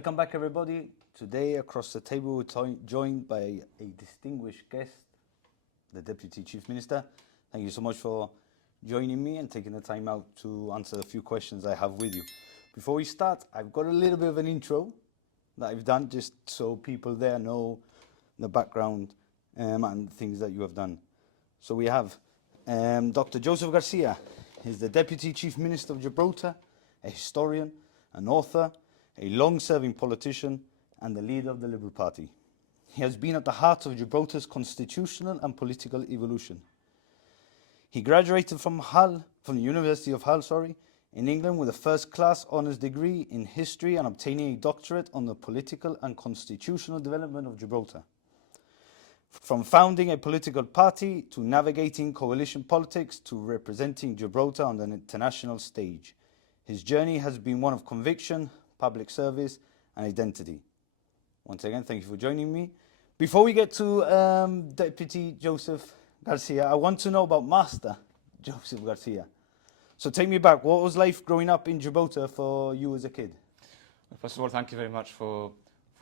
Welcome back, everybody. Today, across the table, we're joined by a distinguished guest, the Deputy Chief Minister. Thank you so much for joining me and taking the time out to answer a few questions I have with you. Before we start, I've got a little bit of an intro that I've done just so people there know the background and things that you have done. So we have Dr. Joseph Garcia. He's the Deputy Chief Minister of Gibraltar, a historian, an author, a long-serving politician, and the leader of the Liberal Party. He has been at the heart of Gibraltar's constitutional and political evolution. He graduated from the University of Hull, in England with a first-class honours degree in history and obtaining a doctorate on the political and constitutional development of Gibraltar. From founding a political party to navigating coalition politics to representing Gibraltar on the international stage, his journey has been one of conviction, public service and identity. Once again, thank you for joining me. Before we get to Deputy Joseph Garcia, I want to know about Master Joseph Garcia. So take me back, what was life growing up in Gibraltar for you as a kid? First of all, thank you very much for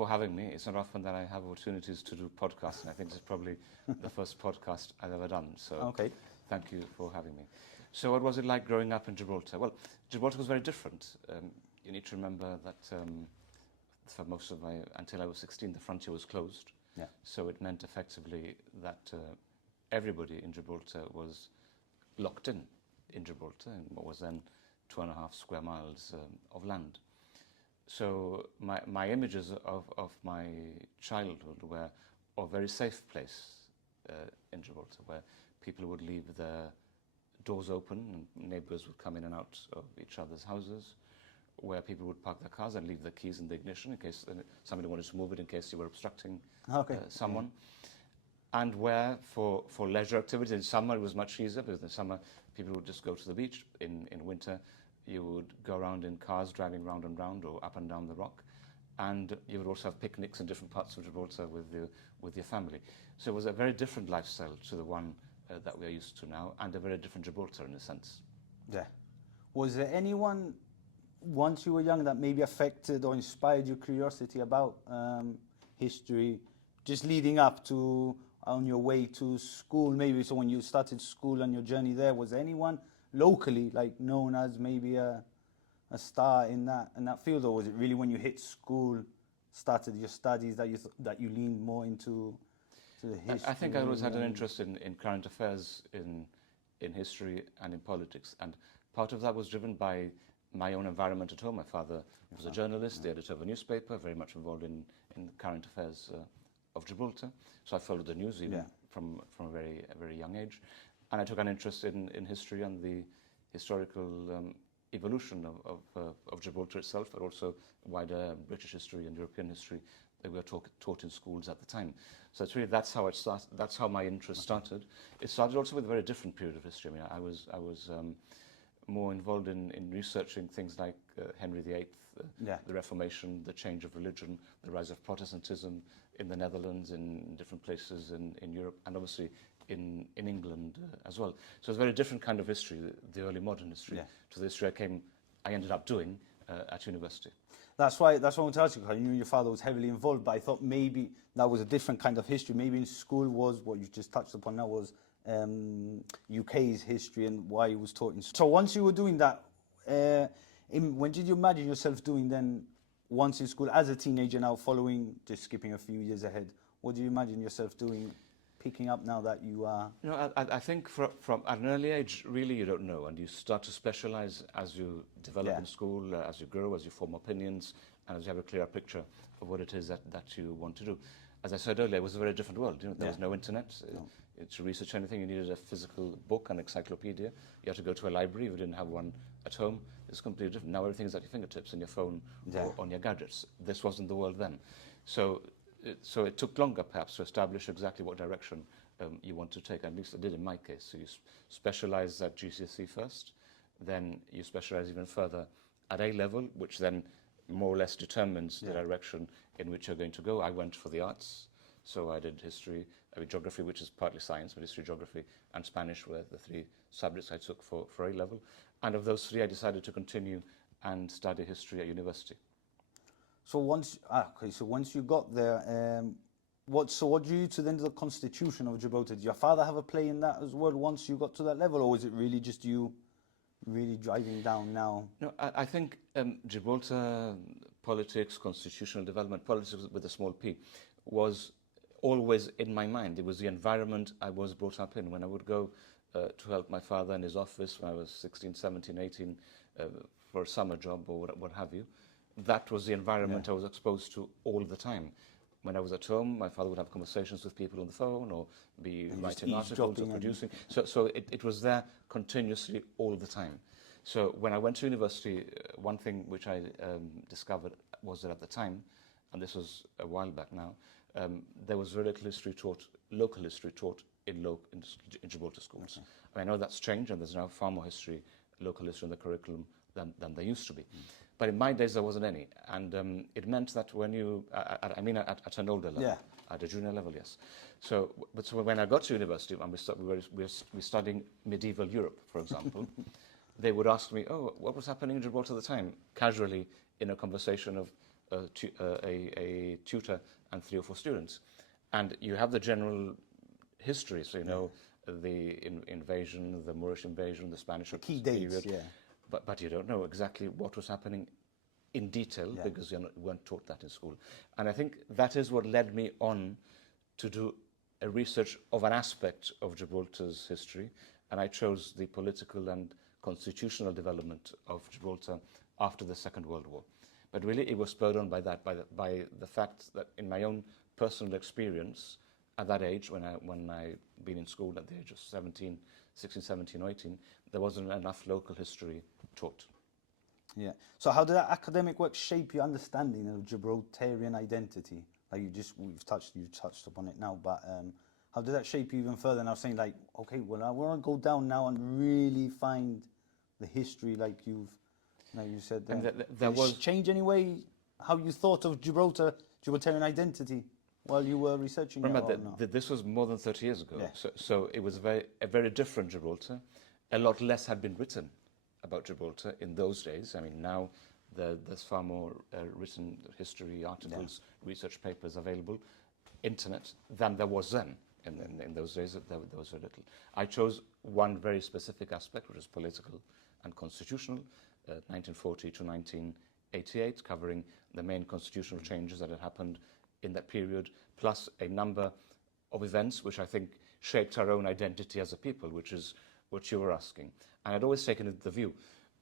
having me. It's not often that I have opportunities to do podcasts, and I think this is probably the first podcast I've ever done. So okay. Thank you for having me. So what was it like growing up in Gibraltar? Well, Gibraltar was very different. You need to remember that for most of until I was 16, the frontier was closed. Yeah. So it meant effectively that everybody in Gibraltar was locked in Gibraltar, in what was then 2.5 square miles of land. So my images of my childhood were a very safe place in Gibraltar, where people would leave their doors open and neighbours would come in and out of each other's houses, where people would park their cars and leave their keys in the ignition in case somebody wanted to move it, in case you were obstructing someone. And where for leisure activities, in summer it was much easier, because in summer people would just go to the beach. In winter you would go around in cars driving round and round or up and down the rock, and you would also have picnics in different parts of Gibraltar with your family. So it was a very different lifestyle to the one that we are used to now, and a very different Gibraltar in a sense. Yeah. Was there anyone, once you were young, that maybe affected or inspired your curiosity about history, just leading up to on your way to school, maybe? So when you started school and your journey there, was there anyone locally like known as maybe a star in that field, or was it really when you hit school, started your studies, that you leaned more into the history? I think I always had an interest in current affairs, in history and in politics, and part of that was driven by my own environment at home. My father was a journalist, the editor of a newspaper, very much involved in current affairs of Gibraltar. So I followed the news even from a very young age. And I took an interest in history and the historical evolution of Gibraltar itself, but also wider British history and European history that we were taught in schools at the time. So it's really, that's how it started. That's how my interest started. It started also with a very different period of history. I mean, I was more involved in researching things like Henry VIII, the Reformation, the change of religion, the rise of Protestantism in the Netherlands, in different places in Europe, and obviously in England as well. So it's a very different kind of history, the early modern history, to the history I ended up doing at university. That's why I want to ask you, because I knew your father was heavily involved, but I thought maybe that was a different kind of history. Maybe in school was what you just touched upon now, was UK's history and why it was taught in school. So once you were doing that, when did you imagine yourself doing then, once in school, as a teenager now, following, just skipping a few years ahead, what do you imagine yourself doing, picking up now that you are... You know, I think from at an early age, really you don't know, and you start to specialise as you develop in school, as you grow, as you form opinions, and as you have a clearer picture of what it is that you want to do. As I said earlier, it was a very different world. You know, there was no internet. To research anything, you needed a physical book, an encyclopedia. You had to go to a library if you didn't have one at home. It's completely different. Now everything is at your fingertips, on your phone, or on your gadgets. This wasn't the world then. So it took longer, perhaps, to establish exactly what direction you want to take. At least it did in my case. So you specialise at GCSE first, then you specialise even further at A level, which then more or less determines the direction in which you're going to go. I went for the arts, so I did history, geography, which is partly science, but history, geography, and Spanish were the 3 subjects I took for A level. And of those 3, I decided to continue and study history at university. So once you got there, what drew you to then the Constitution of Gibraltar? Did your father have a play in that as well once you got to that level, or was it really just you really driving down now? No, I think Gibraltar politics, constitutional development, politics with a small p, was always in my mind. It was the environment I was brought up in. When I would go to help my father in his office when I was 16, 17, 18 for a summer job or what have you, that was the environment I was exposed to all the time. When I was at home, my father would have conversations with people on the phone or be writing articles or producing. So it was there continuously all the time. So when I went to university, one thing which I discovered was that at the time, and this was a while back now, there was very little history taught, local history taught in Gibraltar schools. I know that's changed, and there's now far more history, local history in the curriculum than there used to be. But in my days, there wasn't any. And it meant that when you, at an older level, at a junior level, yes. So when I got to university, and we were studying medieval Europe, for example, they would ask me, oh, what was happening in Gibraltar at the time? Casually, in a conversation of a tutor and 3 or 4 students. And you have the general history, so you know the invasion, the Moorish invasion, the Spanish key dates, period. But you don't know exactly what was happening in detail because you weren't taught that in school. And I think that is what led me on to do a research of an aspect of Gibraltar's history, and I chose the political and constitutional development of Gibraltar after the Second World War. But really it was spurred on by that, by the fact that in my own personal experience at that age, when I'd been in school at the age of 16, 17 or 18, there wasn't enough local history taught. Yeah. So how did that academic work shape your understanding of Gibraltarian identity? Like you touched upon it now, but how did that shape you even further? And I was saying, like, okay, well, I want to go down now and really find the history, like you said. There was change any way how you thought of Gibraltarian identity while you were researching. Remember that this was more than 30 years ago, so it was a very different Gibraltar. A lot less had been written about Gibraltar in those days. I mean, now there's far more written history, articles, research papers available, internet, than there was then. In those days, there was very little. I chose one very specific aspect, which is political and constitutional, 1940 to 1988, covering the main constitutional changes that had happened in that period, plus a number of events which I think shaped our own identity as a people, which is what you were asking. And I'd always taken the view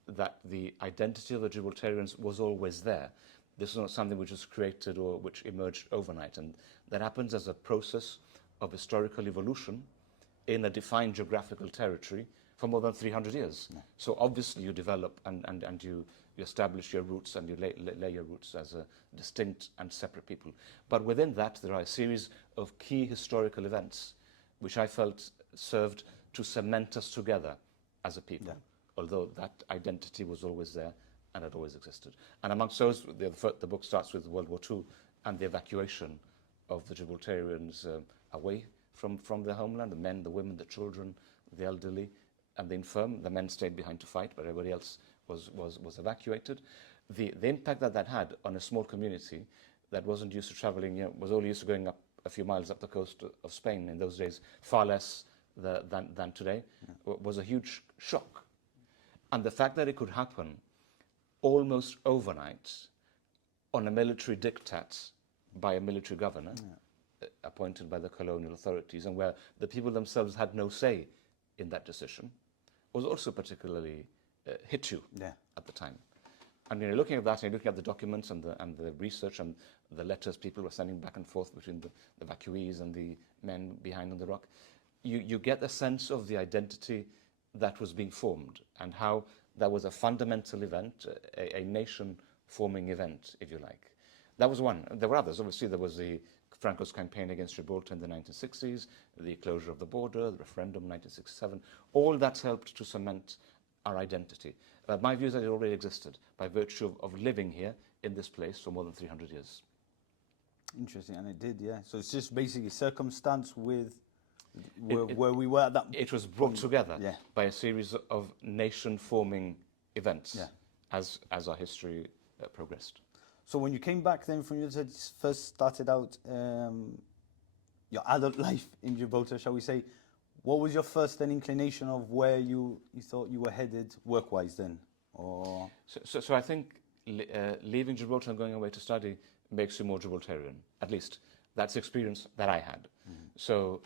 that the identity of the Gibraltarians was always there. This is not something which was created or which emerged overnight, and that happens as a process of historical evolution in a defined geographical territory for more than 300 years. So obviously you develop and you establish your roots and you lay your roots as a distinct and separate people. But within that, there are a series of key historical events which I felt served to cement us together as a people, although that identity was always there and had always existed. And amongst those, the book starts with World War II and the evacuation of the Gibraltarians away from their homeland, the men, the women, the children, the elderly, and the infirm. The men stayed behind to fight, but everybody else was evacuated. The impact that had on a small community that wasn't used to traveling, was only used to going up a few miles up the coast of Spain in those days, far less than today, was a huge shock. And the fact that it could happen almost overnight on a military diktat by a military governor appointed by the colonial authorities, and where the people themselves had no say in that decision, was also particularly hit you at the time. And you're looking at that, and you're looking at the documents and the research and the letters people were sending back and forth between the evacuees and the men behind on the rock. You get a sense of the identity that was being formed and how that was a fundamental event, a nation-forming event, if you like. That was one. There were others. Obviously, there was the Franco's campaign against Gibraltar in the 1960s, the closure of the border, the referendum in 1967. All that helped to cement our identity. My view is that it already existed by virtue of living here in this place for more than 300 years. Interesting, and it did, yeah. So it's just basically circumstance with where we were at that. It was brought together by a series of nation-forming events as our history progressed. So when you came back then from university, first started out your adult life in Gibraltar, shall we say, what was your first then inclination of where you thought you were headed work-wise then? Or So I think leaving Gibraltar and going away to study makes you more Gibraltarian. At least that's the experience that I had. So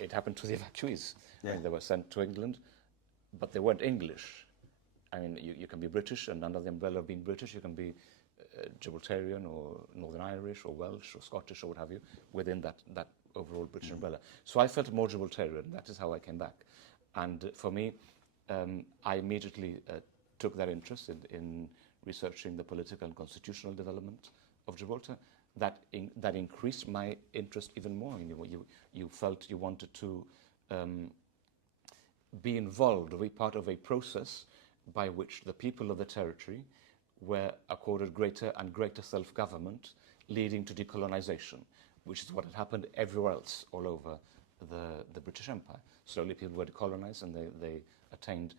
it happened to the evacuees. I mean, they were sent to England, but they weren't English. I mean, you can be British, and under the umbrella of being British, you can be Gibraltarian or Northern Irish or Welsh or Scottish or what have you, within that overall British umbrella. So I felt more Gibraltarian. That is how I came back. And for me, I immediately took that interest in researching the political and constitutional development of Gibraltar. That increased my interest even more. You felt you wanted to be involved or be part of a process by which the people of the territory were accorded greater and greater self-government, leading to decolonization, which is what had happened everywhere else all over the British Empire. Slowly people were decolonized and they attained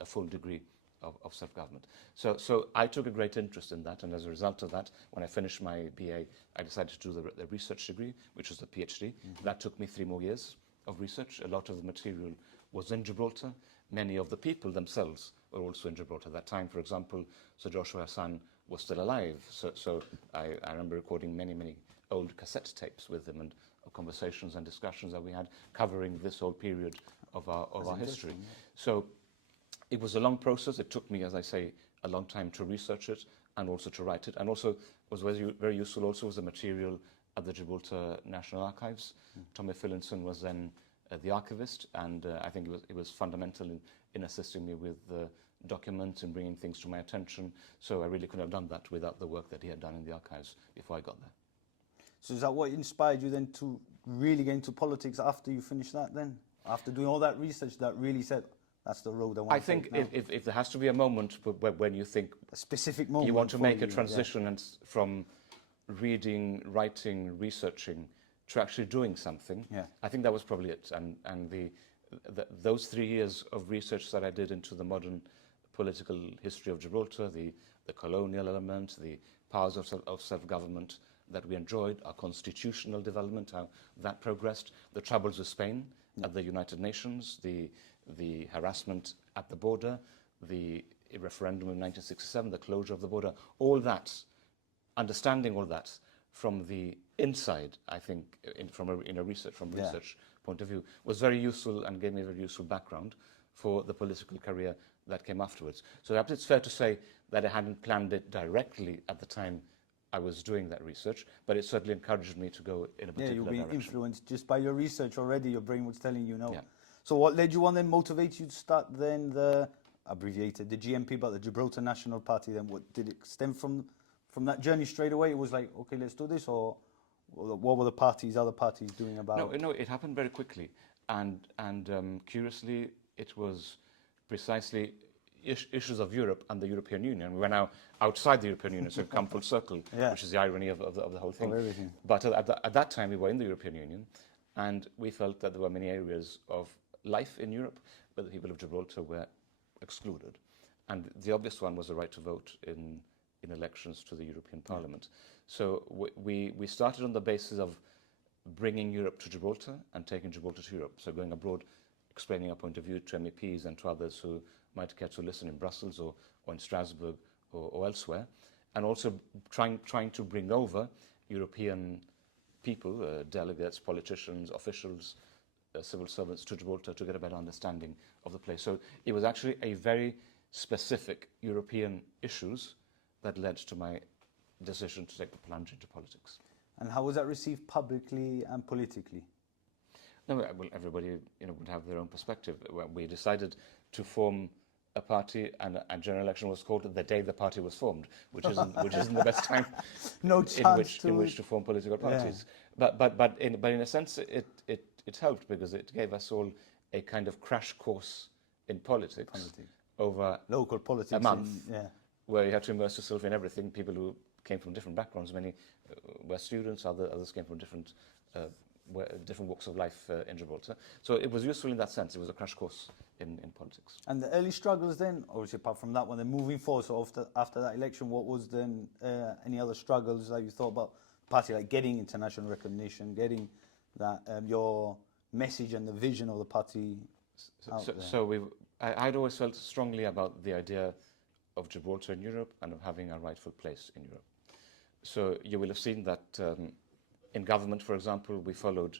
a full degree of self-government. So I took a great interest in that, and as a result of that, when I finished my BA, I decided to do the research degree, which was the PhD. That took me 3 more years of research. A lot of the material was in Gibraltar. Many of the people themselves were also in Gibraltar. At that time, for example, Sir Joshua Hassan was still alive. So I remember recording many old cassette tapes with him, and conversations and discussions that we had covering this whole period of our history. Yeah. So it was a long process. It took me, as I say, a long time to research it and also to write it. And also was very useful also was the material at the Gibraltar National Archives. Tommy Phillinson was then the archivist, and I think it was fundamental in assisting me with the documents and bringing things to my attention. So I really couldn't have done that without the work that he had done in the archives before I got there. So is that what inspired you then to really get into politics after you finished that then? After doing all that research that really said, that's the road I want to take now? I think if there has to be a moment when you think a specific moment you want to make a transition and from reading, writing, researching to actually doing something, I think that was probably it. And those 3 years of research that I did into the modern political history of Gibraltar, the colonial element, the powers of self-government that we enjoyed, our constitutional development, how that progressed, the troubles with Spain at the United Nations, the harassment at the border, the referendum of 1967, the closure of the border, all that, understanding all that from the inside, I think, from a research point of view, was very useful and gave me a very useful background for the political career that came afterwards. So perhaps it's fair to say that I hadn't planned it directly at the time I was doing that research, but it certainly encouraged me to go in a particular direction. You've been influenced just by your research already. Your brain was telling you no. Yeah. So what led you on then, motivate you to start then the GMP, but the Gibraltar National Party then? What did it stem from that journey straight away? It was like, okay, let's do this, or what were the other parties doing about? No, it happened very quickly, and curiously, it was precisely issues of Europe and the European Union. We were now outside the European Union, so we've come full circle, which is the irony of the whole thing. Of everything. But at that time, we were in the European Union, and we felt that there were many areas of life in Europe where the people of Gibraltar were excluded. And the obvious one was the right to vote in elections to the European Parliament. So we started on the basis of bringing Europe to Gibraltar and taking Gibraltar to Europe. So going abroad, explaining our point of view to MEPs and to others who might care to listen in Brussels or in Strasbourg or elsewhere, and also trying to bring over European people, delegates, politicians, officials, civil servants to Gibraltar to get a better understanding of the place. So it was actually a very specific European issues that led to my decision to take the plunge into politics. And how was that received publicly and politically? No, well, everybody would have their own perspective. We decided to form a party, and a general election was called the day the party was formed, which isn't the best time in which to form political parties. Yeah. But in a sense it helped, because it gave us all a kind of crash course in politics. Over local politics a month, where you had to immerse yourself in everything. People who came from different backgrounds, many were students, others came from different different walks of life in Gibraltar. So it was useful in that sense. It was a crash course in politics. And the early struggles then, obviously apart from that one, then moving forward, so after that election, what was then any other struggles that you thought about the party, like getting international recognition, getting that your message and the vision of the party out there? So I'd always felt strongly about the idea of Gibraltar in Europe and of having a rightful place in Europe. So you will have seen that in government, for example, we followed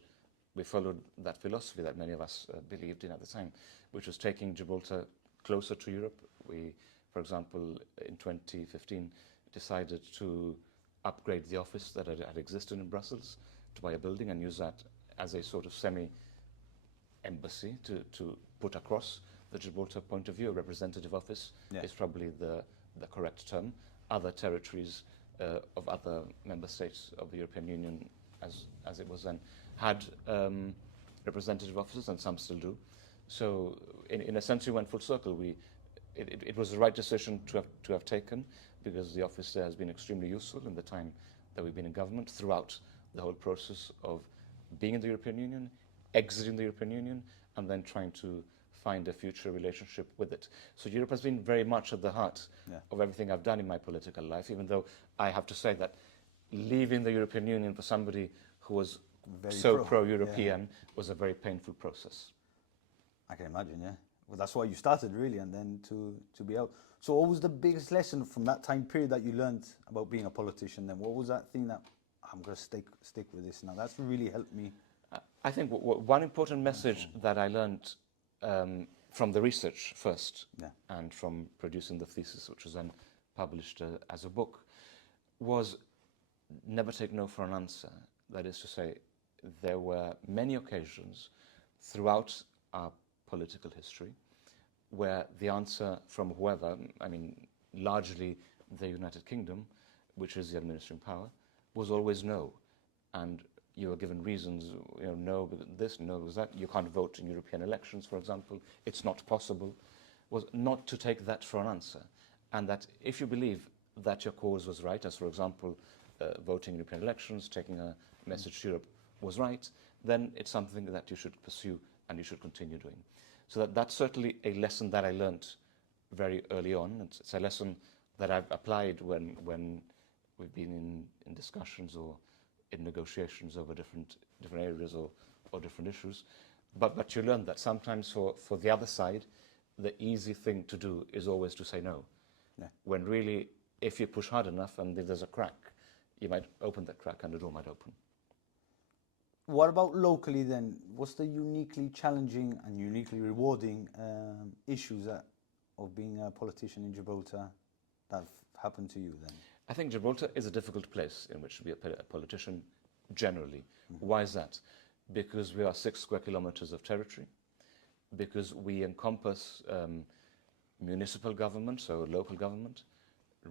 that philosophy that many of us believed in at the time, which was taking Gibraltar closer to Europe. We, for example, in 2015, decided to upgrade the office that had existed in Brussels, to buy a building and use that as a sort of semi-embassy to put across the Gibraltar point of view. A representative office is probably the correct term. Other territories of other member states of the European Union, as it was then, had representative offices, and some still do. So in a sense, we went full circle. It was the right decision to have taken, because the office there has been extremely useful in the time that we've been in government, throughout the whole process of being in the European Union, exiting the European Union, and then trying to find a future relationship with it. So Europe has been very much at the heart of everything I've done in my political life, even though I have to say that leaving the European Union for somebody who was so pro-European was a very painful process. I can imagine, yeah. Well, that's why you started, really, and then to be out. So what was the biggest lesson from that time period that you learned about being a politician then? What was that thing that, I'm going to stick with this now? That's really helped me. I think one important message that I learned from the research first, and from producing the thesis, which was then published as a book, was never take no for an answer. That is to say, there were many occasions throughout our political history where the answer from whoever, I mean, largely the United Kingdom, which is the administering power, was always no. And you were given reasons, no because this, no because that. You can't vote in European elections, for example. It's not possible. Was not to take that for an answer. And that if you believe that your cause was right, as for example, voting in European elections, taking a message to Europe was right, then it's something that you should pursue and you should continue doing. So that's certainly a lesson that I learned very early on. It's a lesson that I've applied when we've been in discussions or in negotiations over different areas or different issues. But you learn that sometimes for the other side, the easy thing to do is always to say no. When really, if you push hard enough and if there's a crack, you might open that crack and the door might open. What about locally then? What's the uniquely challenging and uniquely rewarding issues of being a politician in Gibraltar that have happened to you then? I think Gibraltar is a difficult place in which to be a politician generally. Why is that? Because we are 6 square kilometers of territory, because we encompass municipal government, so local government,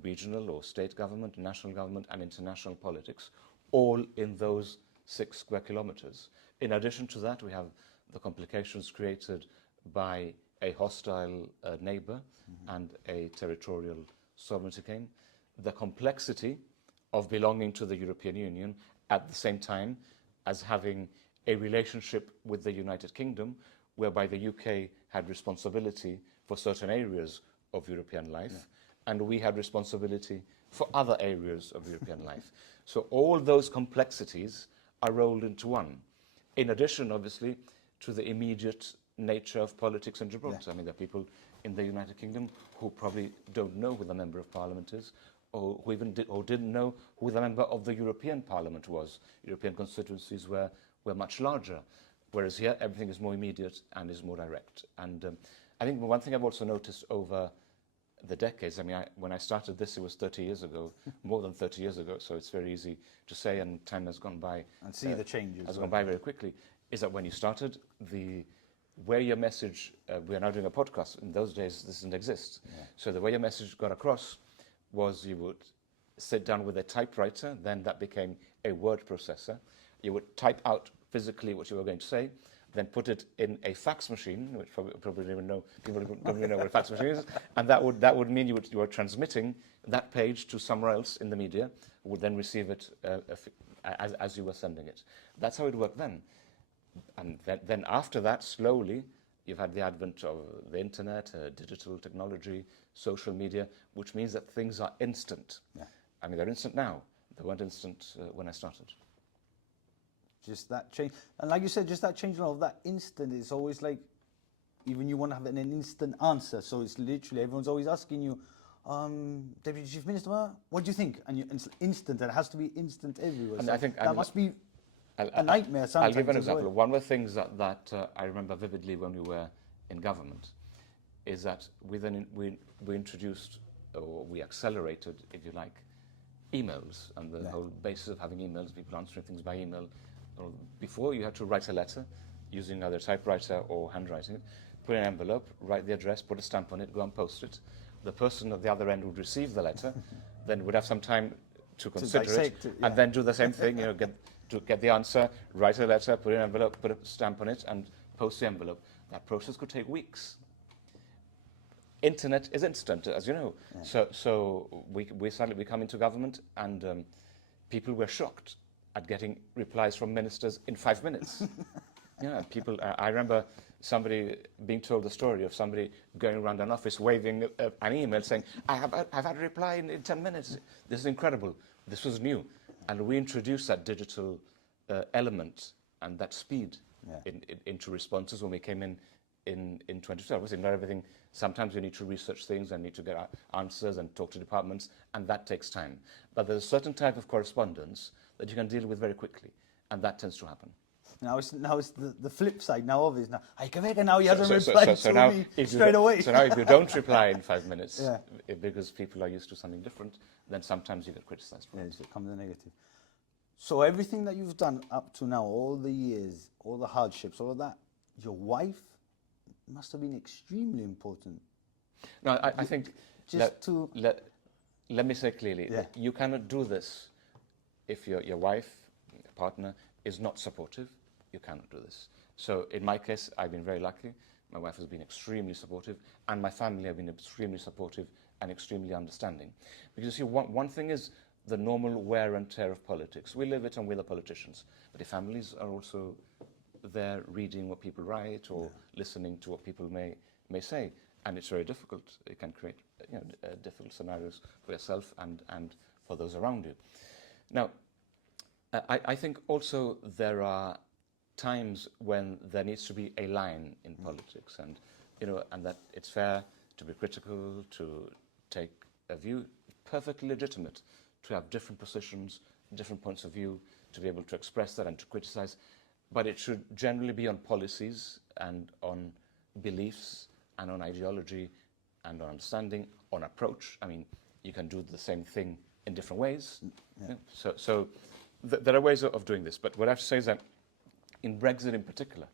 regional or state government, national government, and international politics, all in those 6 square kilometers. In addition to that, we have the complications created by a hostile neighbor and a territorial sovereignty claim, the complexity of belonging to the European Union at the same time as having a relationship with the United Kingdom, whereby the UK had responsibility for certain areas of European life, and we had responsibility for other areas of European life. So all those complexities are rolled into one. In addition, obviously, to the immediate nature of politics in Gibraltar. I mean, there are people in the United Kingdom who probably don't know who the Member of Parliament is, or who even didn't know who the Member of the European Parliament was. European constituencies were much larger, whereas here everything is more immediate and is more direct. And I think one thing I've also noticed over the decades, I mean, when I started this, it was 30 years ago, more than 30 years ago, so it's very easy to say, and time has gone by. And see the changes. Has gone by very quickly, is that when you started, where your message, we are now doing a podcast, in those days this didn't exist. So the way your message got across was you would sit down with a typewriter, then that became a word processor. You would type out physically what you were going to say, then put it in a fax machine, which probably don't even know, people don't even know what a fax machine is, and that would mean you were transmitting that page to somewhere else in the media, who would then receive it as you were sending it. That's how it worked then. And then after that, slowly, you've had the advent of the internet, digital technology, social media, which means that things are instant. Yeah. I mean, they're instant now. They weren't instant when I started. Just that change. And like you said, just that change of that instant is always like, even you want to have an instant answer. So it's literally, everyone's always asking you, Deputy Chief Minister, what do you think? And it's instant, and it has to be instant everywhere. And so I think that must be a nightmare sometimes. I'll give an as example. well. One of the things that I remember vividly when we were in government is that we introduced, or we accelerated, if you like, emails, and the whole basis of having emails, people answering things by email. Before, you had to write a letter using either typewriter or handwriting it, put in an envelope, write the address, put a stamp on it, go and post it. The person at the other end would receive the letter, then would have some time to consider it, and then do the same thing, get the answer, write a letter, put in an envelope, put a stamp on it, and post the envelope. That process could take weeks. Internet is instant, as you know. Yeah. So we suddenly come into government, and people were shocked at getting replies from ministers in 5 minutes. People. I remember somebody being told the story of somebody going around an office waving an email saying, I've had a reply in 10 minutes. This is incredible. This was new. And we introduced that digital element and that speed into responses when we came in 2012. Obviously, not everything. Sometimes you need to research things and need to get answers and talk to departments, and that takes time. But there's a certain type of correspondence that you can deal with very quickly, and that tends to happen. Now it's the flip side now of it. Now he hasn't replied to me straight away. So now if you don't reply in 5 minutes, because people are used to something different, then sometimes you get criticised for it. It becomes a negative. So everything that you've done up to now, all the years, all the hardships, all of that, your wife must have been extremely important. No, I think let me say clearly, that you cannot do this if your wife, your partner, is not supportive. You cannot do this. So in my case, I've been very lucky. My wife has been extremely supportive, and my family have been extremely supportive and extremely understanding. Because you see, one thing is the normal wear and tear of politics. We live it and we're the politicians. But the families are also there reading what people write or listening to what people may say. And it's very difficult. It can create difficult scenarios for yourself and for those around you. Now, I think also there are times when there needs to be a line in politics, and that it's fair to be critical, to take a view, perfectly legitimate to have different positions, different points of view, to be able to express that and to criticize, but it should generally be on policies and on beliefs and on ideology and on understanding, on approach. I mean, you can do the same thing in different ways. So there are ways of doing this, but what I have to say is that in Brexit in particular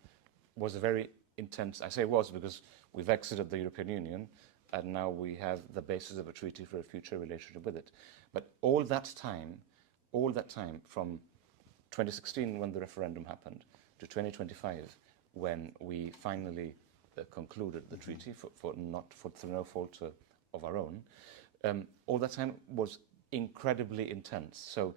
was a very intense, I say was because we've exited the European Union and now we have the basis of a treaty for a future relationship with it. But all that time from 2016 when the referendum happened to 2025 when we finally concluded the treaty for no fault of our own, all that time was incredibly intense. So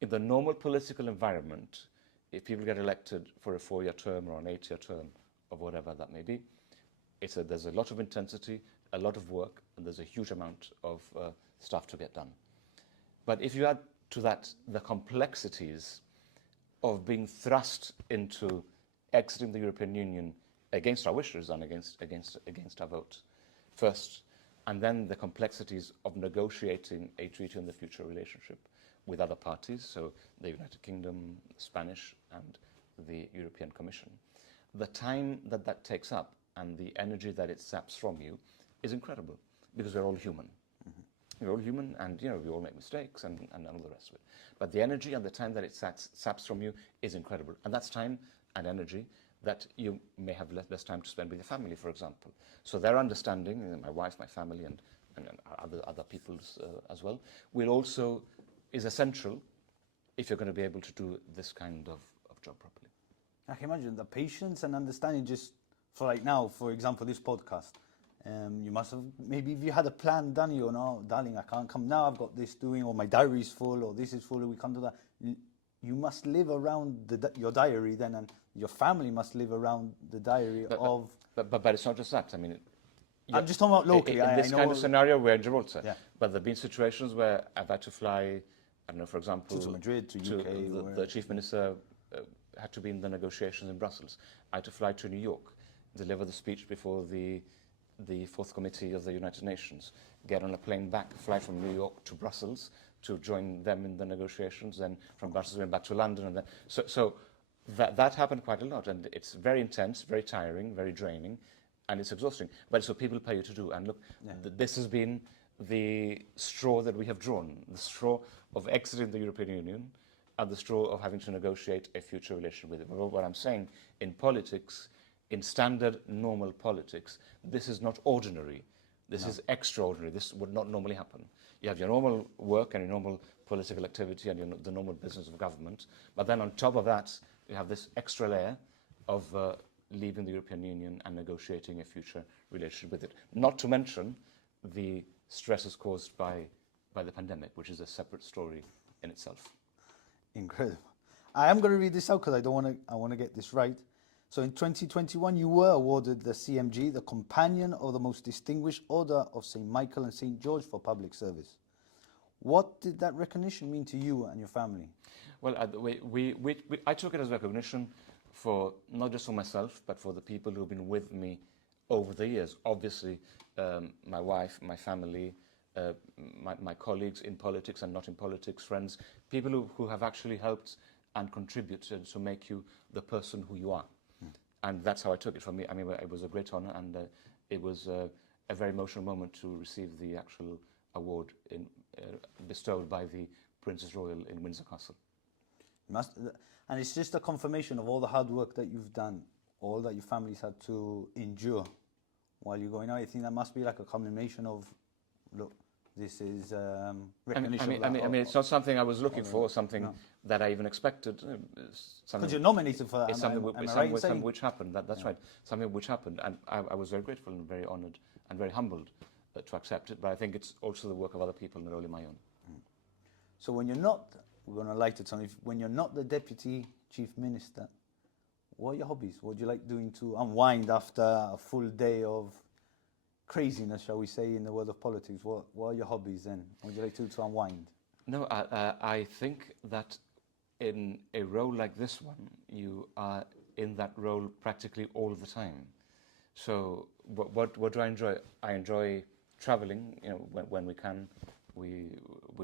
in the normal political environment, if people get elected for a 4-year term or an 8-year term or whatever that may be, there's a lot of intensity, a lot of work, and there's a huge amount of stuff to get done. But if you add to that the complexities of being thrust into exiting the European Union against our wishes and against our vote first, and then the complexities of negotiating a treaty on the future relationship with other parties, so the United Kingdom, Spanish, and the European Commission. The time that takes up and the energy that it saps from you is incredible, because we're all human. We're all human, and we all make mistakes and all the rest of it. But the energy and the time that it saps from you is incredible, and that's time and energy that you may have less time to spend with your family, for example. So their understanding, my wife, my family, and other people's as well, is essential if you're going to be able to do this kind of job properly. I can imagine the patience and understanding just for like now, for example, this podcast. You must have, maybe if you had a plan done, darling, I can't come now, I've got this doing, or my diary's full, or this is full, or we can't do that. you must live around your diary then, and your family must live around the diary of... But it's not just that. I mean, I'm just talking about locally. In this kind of scenario, we're in Gibraltar. Yeah. But there have been situations where I've had to fly, I don't know, for example... To Madrid, to UK... The Chief Minister had to be in the negotiations in Brussels. I had to fly to New York, deliver the speech before the Fourth Committee of the United Nations, get on a plane back, fly from New York to Brussels to join them in the negotiations, then from Brussels went back to London. And then, so that happened quite a lot, and it's very intense, very tiring, very draining, and it's exhausting. But it's what people pay you to do. And look, this has been the straw that we have drawn, the straw of exiting the European Union, and the straw of having to negotiate a future relationship with it. But what I'm saying, in politics, in standard, normal politics, this is not ordinary. This is extraordinary. This would not normally happen. You have your normal work and your normal political activity and the normal business of government, but then on top of that, you have this extra layer of leaving the European Union and negotiating a future relationship with it. Not to mention the stresses caused by the pandemic, which is a separate story in itself. Incredible. I am going to read this out because I want to get this right. So in 2021, you were awarded the CMG, the Companion of the Most Distinguished Order of St. Michael and St. George for public service. What did that recognition mean to you and your family? Well, I took it as recognition for not just for myself, but for the people who've been with me over the years. Obviously, my wife, my family, my colleagues in politics and not in politics, friends, people who have actually helped and contributed to make you the person who you are. And that's how I took it from me. I mean, it was a great honor, and it was a very emotional moment to receive the actual award bestowed by the Princess Royal in Windsor Castle. And it's just a confirmation of all the hard work that you've done, all that your family's had to endure while you're going out. I think that must be like a combination of, look, this is recognition. I mean, it's not something I was looking for, something that I even expected. Because you're nominated for that. It's something which happened. That's right. Something which happened, and I was very grateful and very honoured and very humbled to accept it. But I think it's also the work of other people, not only my own. So when you're not, we're going to light it on. When you're not the Deputy Chief Minister, what are your hobbies? What do you like doing to unwind after a full day of craziness, shall we say, in the world of politics? What are your hobbies then? What would you like to unwind? No, I think that in a role like this one, you are in that role practically all the time. So what do I enjoy? I enjoy traveling. You know, when we can, we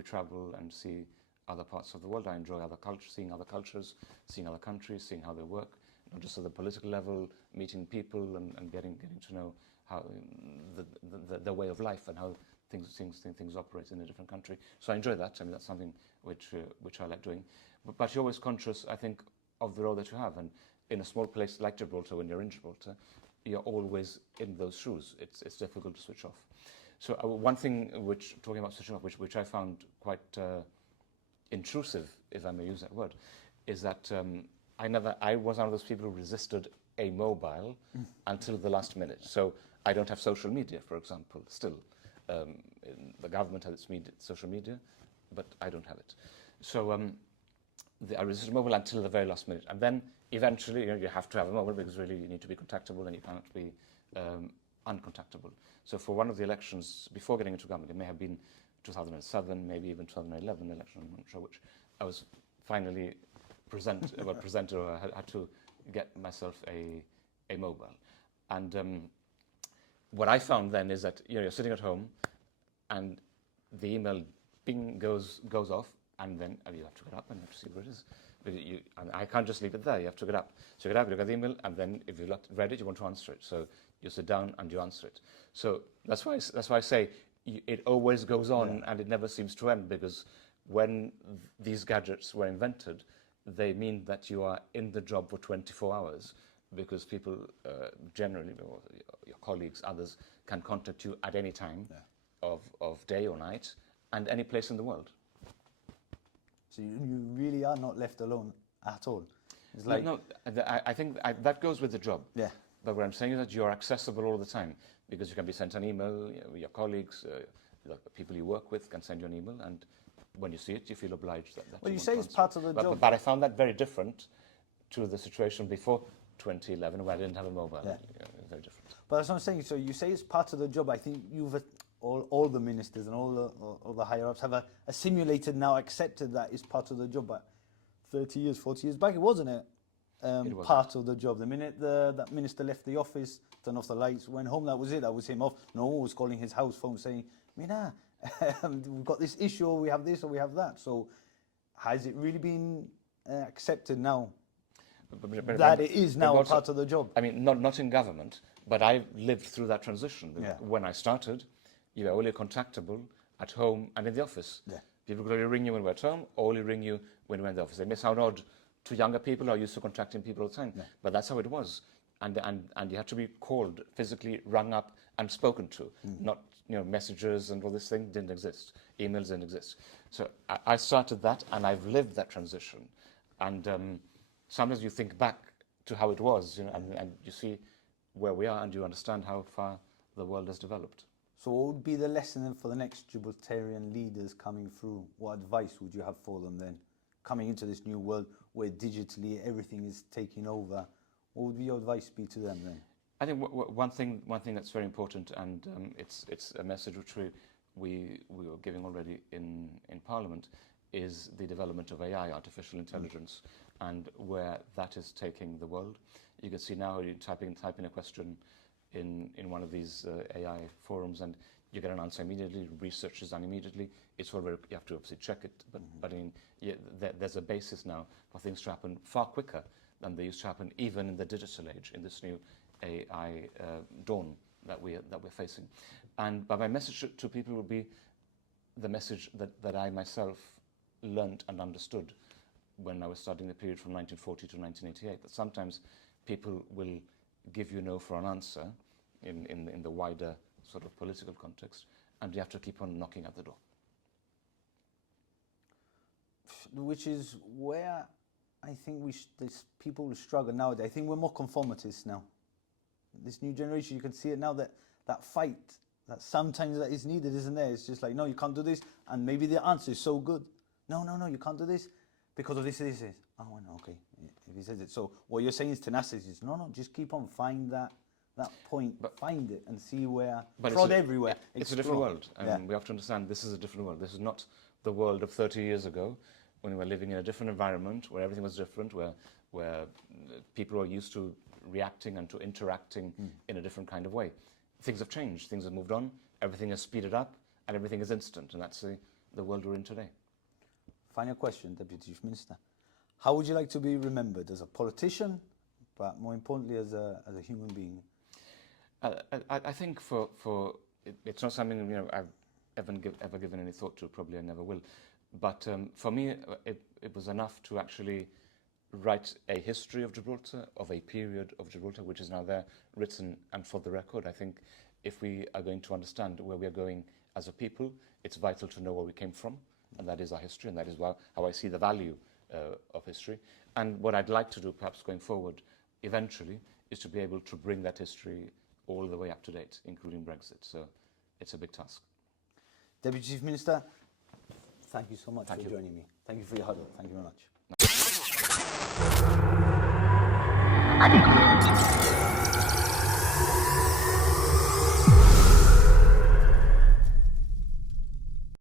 travel and see other parts of the world. I enjoy other cultures, seeing other cultures, seeing other countries, seeing how they work, not just at the political level, meeting people and getting to know how the way of life and how things operate in a different country. So I enjoy that. I mean, that's something which I like doing. But you're always conscious, I think, of the role that you have. And in a small place like Gibraltar, when you're in Gibraltar, you're always in those shoes. It's difficult to switch off. So one thing talking about switching off, which I found quite intrusive, if I may use that word, is that I was one of those people who resisted a mobile until the last minute. So I don't have social media, for example, still. The government has its social media, but I don't have it. So I resisted mobile until the very last minute. And then eventually you have to have a mobile because really you need to be contactable and you cannot be uncontactable. So for one of the elections before getting into government, it may have been 2007, maybe even 2011 election, I'm not sure which, I was finally presented or I had to get myself a mobile. And what I found then is that you're sitting at home and the email ping goes off, and then you have to get up and you have to see where it is. And I can't just leave it there. You have to get up. So you get up, you look at the email, and then if you've read it, you want to answer it. So you sit down and you answer it. So that's why I say it always goes on, and it never seems to end, because when these gadgets were invented, they mean that you are in the job for 24 hours, because people generally, your colleagues, others, can contact you at any time of day or night and any place in the world. So you really are not left alone at all. It's like no, I think that goes with the job. Yeah. But what I'm saying is that you're accessible all the time, because you can be sent an email, your colleagues, the people you work with can send you an email, and when you see it, you feel obliged that well, you want say to it's answer part it. of the job. But I found that very different to the situation before 2011, where I didn't have a mobile. Yeah. Very different. But that's what I'm saying. So you say it's part of the job. I think all the ministers and all the higher ups have assimilated now, accepted that it's part of the job. But 30 years, 40 years back, it wasn't it? Part of the job. The minute that minister left the office, turned off the lights, went home, that was it. That was him off. No one was calling his house phone saying, Mina, we've got this issue, or we have this, or we have that. So has it really been accepted now? That it is now also, part of the job. I mean, not in government, but I lived through that transition. Yeah. When I started, you were only contactable at home and in the office. Yeah. People could only ring you when we were at home, or only ring you when we were in the office. They may sound odd to younger people who are used to contacting people all the time, but that's how it was. And you had to be called, physically rung up and spoken to. Not messages and all this thing didn't exist. Emails didn't exist. So I started that, and I've lived that transition. And sometimes you think back to how it was, and you see where we are, and you understand how far the world has developed. So what would be the lesson then for the next Gibraltarian leaders coming through? What advice would you have for them then? Coming into this new world where digitally everything is taking over, what would your advice be to them then? I think one thing that's very important, and it's a message which we were giving already in Parliament, is the development of AI, artificial intelligence, and where that is taking the world. You can see now you type in a question in one of these AI forums, and you get an answer immediately. Research is done immediately. It's all very, you have to obviously check it, but I mean, there's a basis now for things to happen far quicker than they used to happen, even in the digital age, in this new AI dawn that we're facing. But my message to people would be the message that I myself learnt and understood when I was studying the period from 1940 to 1988. That sometimes people will give you no for an answer in the wider sort of political context, and you have to keep on knocking at the door. Which is where I think people will struggle nowadays. I think we're more conformists now. This new generation, you can see it now, that fight, that sometimes that is needed, isn't there? It's just like, no, you can't do this, and maybe the answer is so good. No, you can't do this because of this. Oh, no, okay, if he says it. So what you're saying is tenacity. No, just keep on, find that point, find it and see where, prod everywhere. It's a different world, and we have to understand this is a different world. This is not the world of 30 years ago, when we were living in a different environment, where everything was different, where people were used to reacting and to interacting in a different kind of way. Things have changed, things have moved on, everything has speeded up, and everything is instant, and that's the world we're in today. Final question, Deputy Chief Minister. How would you like to be remembered? As a politician, but more importantly as a human being? I think it's not something I've ever given any thought to. Probably I never will. But for me, it was enough to actually write a history of Gibraltar, of a period of Gibraltar, which is now there, written and for the record. I think if we are going to understand where we are going as a people, it's vital to know where we came from, and that is our history, and that is how I see the value of history. And what I'd like to do, perhaps going forward, eventually, is to be able to bring that history all the way up to date, including Brexit. So it's a big task. Deputy Chief Minister, thank you so much for joining me. Thank you for your hard work. Thank you very much.